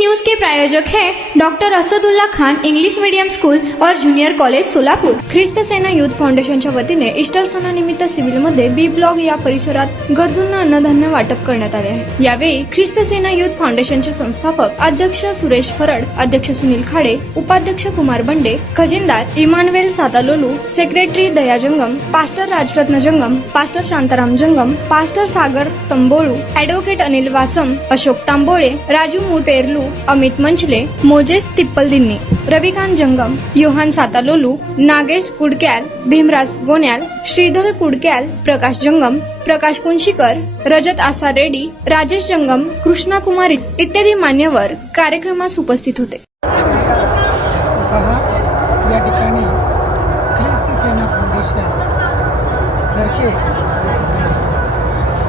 News के प्रायोजक हैं doctor Asadullah Khan English medium school और जूनियर कॉलेज सोलापूर। ख्रिस्त सेना युथ फाउंडेशनच्या वतीने ईस्टर सणानिमित्त सिव्हिलमध्ये बी ब्लॉक या परिसरात गरजूंना अन्नधान्य वाटप करण्यात आले आहे। यावेळी ख्रिस्त सेना युथ फाउंडेशनचे संस्थापक अध्यक्ष सुरेश फरड, अध्यक्ष सुनील खाडे, उपाध्यक्ष कुमार बंडे, खजिनदार इमानुएल सातालोलू, सेक्रेटरी दया जंगम, पास्टर राजरत्न जंगम, पास्टर शांताराम जंगम, पास्टर सागर तंबोळू, ॲडव्होकेट अनिल वासम, अशोक तांबोळे, राजू मुटेरलू, अमित मंचले, मोजेस तिप्पलदिन्नी, रविकांत जंगम, योहान सातालोलू, नागेश कुडक्याल, भीमराज गोन्याल, श्रीधर कुडक्याल, प्रकाश जंगम, प्रकाश कुंशीकर, रजत आसा रेड्डी, राजेश जंगम, कृष्णा कुमार इत्यादी मान्यवर कार्यक्रमास उपस्थित होते। या ठिकाणी ख्रिस्त सेना फाउंडेशन तर्फे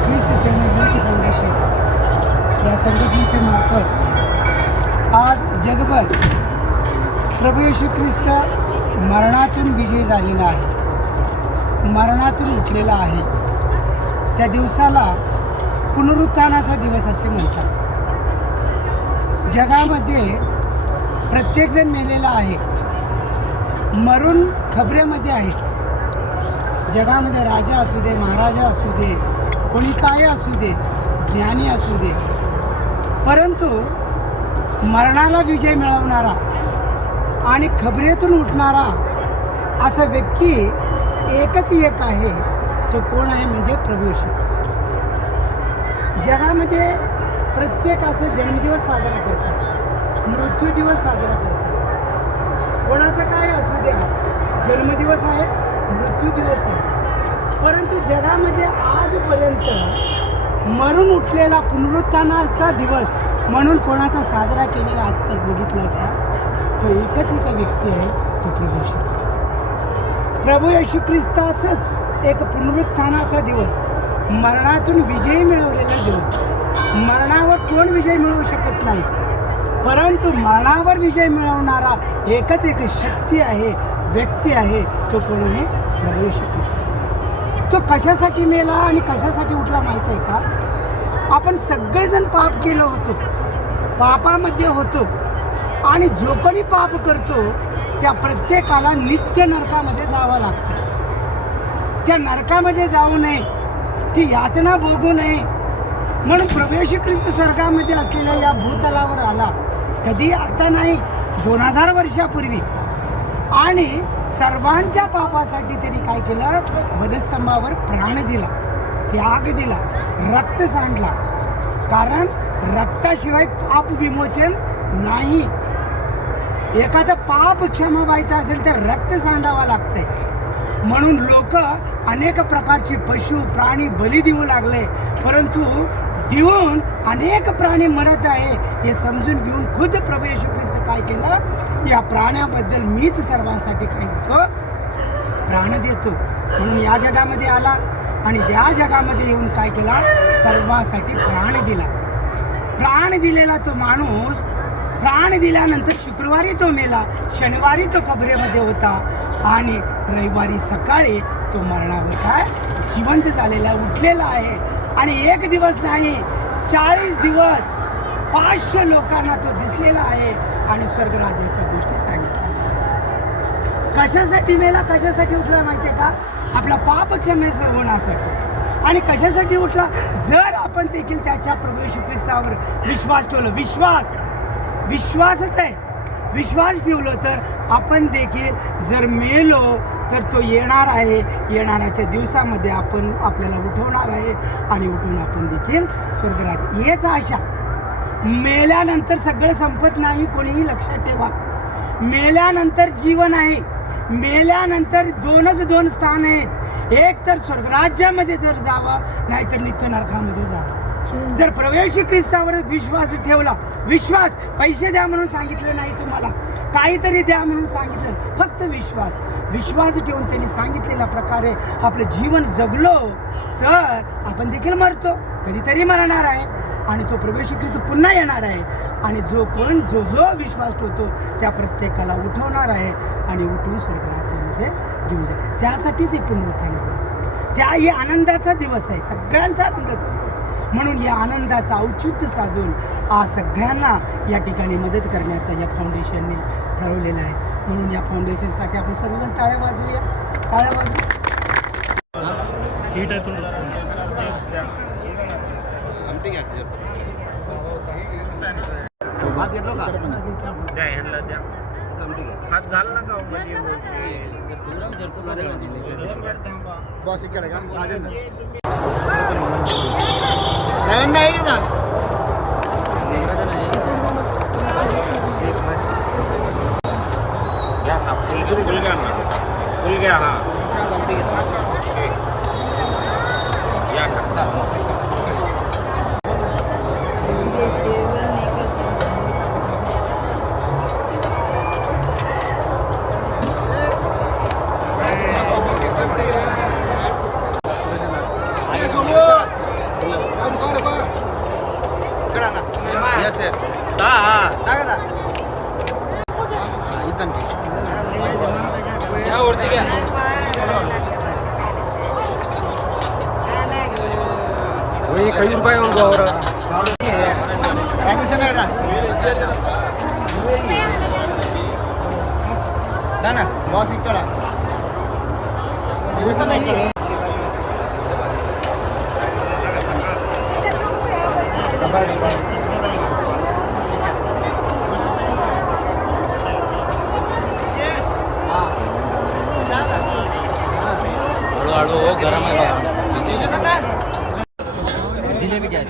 ख्रिस्त सेना युथ फाउंडेशन या संघटनेच्या मार्फत आज जगभर प्रभू येशू ख्रिस्त मरणातून विजय झालेला आहे, मरणातून उठलेला आहे। त्या दिवसाला पुनरुत्थानाचा दिवस असे म्हणतात। जगामध्ये प्रत्येकजण मेलेला आहे, मरून खबरेमध्ये आहे। जगामध्ये राजा असू दे, महाराजा असू दे, कोणी काय असू दे, ज्ञानी असू दे, परंतु मरणाला विजय मिळवणारा आणि खबरेतून उठणारा असा व्यक्ती एकच एक आहे। तो कोण आहे म्हणजे प्रभू येशू ख्रिस्त। जगामध्ये प्रत्येकाचा जन्मदिवस साजरा करतात, मृत्यू दिवस साजरा करतात। कोणाचं काय असू द्या, जन्मदिवस आहे, मृत्यू दिवस आहे, परंतु जगामध्ये आजपर्यंत मरून उठलेला पुनरुत्थानाचा दिवस म्हणून कोणाचा साजरा केलेला आज तर बघितला का? तो एकच एक व्यक्ती आहे, तो प्रभू येशू ख्रिस्त। प्रभू येशू ख्रिस्ताचाच एक पुनरुत्थानाचा दिवस, मरणातून विजय मिळवलेला दिवस। मरणावर कोण विजय मिळवू शकत नाही, परंतु मरणावर विजय मिळवणारा एकच एक शक्ती आहे, व्यक्ती आहे, तो कोण आहे? प्रभू येशू ख्रिस्त। तो कशासाठी मेला आणि कशासाठी उठला माहीत आहे का? आपण सगळेजण पाप केलं होतो, पापामध्ये होतो, आणि जो कोणी पाप करतो त्या प्रत्येकाला नित्य नरकामध्ये जावं लागतं। त्या नरकामध्ये जाऊ नये, ती यातना भोगू नये म्हणून प्रभू येशू ख्रिस्त स्वर्गामध्ये असलेल्या या भूतलावर आला। कधी आता नाही, 2000 वर्षापूर्वी, आणि सर्वांच्या पापासाठी त्यांनी काय केलं? वधस्तंभावर प्राण दिला, त्याग दिला, रक्त सांडला। कारण रक्ताशिवाय पाप विमोचन नाही। एखादं पाप क्षमा व्हायचं असेल तर रक्त सांडावं लागतंय। म्हणून लोक अनेक प्रकारचे पशु प्राणी बली देऊ लागले, परंतु देऊन अनेक प्राणी मरत आहे हे समजून घेऊन खुद प्रभू येशू ख्रिस्त काय केलं? या प्राण्याबद्दल मीच सर्वांसाठी काय देतो? प्राण देतो। म्हणून या जगामध्ये आला आणि ज्या जगामध्ये येऊन काय केला? सर्वांसाठी प्राण दिला। प्राण दिलेला तो माणूस, प्राण दिल्यानंतर शुक्रवारी तो मेला, शनिवारी तो कबरेमध्ये होता, आणि रविवारी सकाळी तो मरणावर काय जिवंत झालेला, उठलेला आहे। आणि एक दिवस नाही, 40 दिवस 500 लोकांना तो दिसलेला आहे आणि स्वर्गराज्याच्या गोष्टी सांगितल्या। कशासाठी मेला, कशासाठी उठला माहिती आहे का? आपला पाप क्षमे होण्यासाठी। आणि कशासाठी उठला? जर आपण देखील त्याच्या प्रभू येशू ख्रिस्तावर विश्वास ठेवला, विश्वासच आहे, विश्वास ठेवलं तर आपण देखील जर मेलो तर तो येणार आहे, येणाऱ्याच्या दिवसामध्ये आपल्याला उठवणार आहे, आणि उठून आपण देखील स्वर्गराज्य। हेच आशा। मेल्यानंतर सगळं संपत नाही, कोणीही लक्षात ठेवा। मेल्यानंतर जीवन आहे, मेल्यानंतर दोन स्थान आहेत, एक तर स्वर्गराज्यामध्ये जर जावं, नाहीतर नित्य नरकामध्ये जावं। जर प्रभू येशू ख्रिस्तावर विश्वास ठेवला, विश्वास, पैसे द्या म्हणून सांगितलं नाही तुम्हाला, काहीतरी द्या म्हणून सांगितलं, फक्त विश्वास ठेवून त्यांनी सांगितलेल्या प्रकारे आपलं जीवन जगलो तर आपण देखील मरतो, कधीतरी मरणार आहे, आणि तो प्रभू येशू ख्रिस्त पुन्हा येणार आहे, आणि जो विश्वास ठेवतो त्या प्रत्येकाला उठवणार आहे आणि उठून स्वर्गराज्यामध्ये घेऊन जाईल। त्यासाठीच हे पुनरुत्थानाचा, त्या ही आनंदाचा दिवस आहे, सगळ्यांचा आनंदाचा दिवस। म्हणून या आनंदाचा औचित्य साधून सगळ्यांना या ठिकाणी मदत करण्याचं या फाउंडेशनने ठरवलेलं आहे. म्हणून या फाउंडेशनसाठी आपण सर्वजण टाळ्या वाजवूया. टाळ्या वाजवू. हात घाल नका बॉस इकडे का नाही का फुल घ्या हा या Yes, yes. यावरती घ्या. काही रुपये ना बॉस ఇక్కడ गरम आहे जिलेबी घ्या.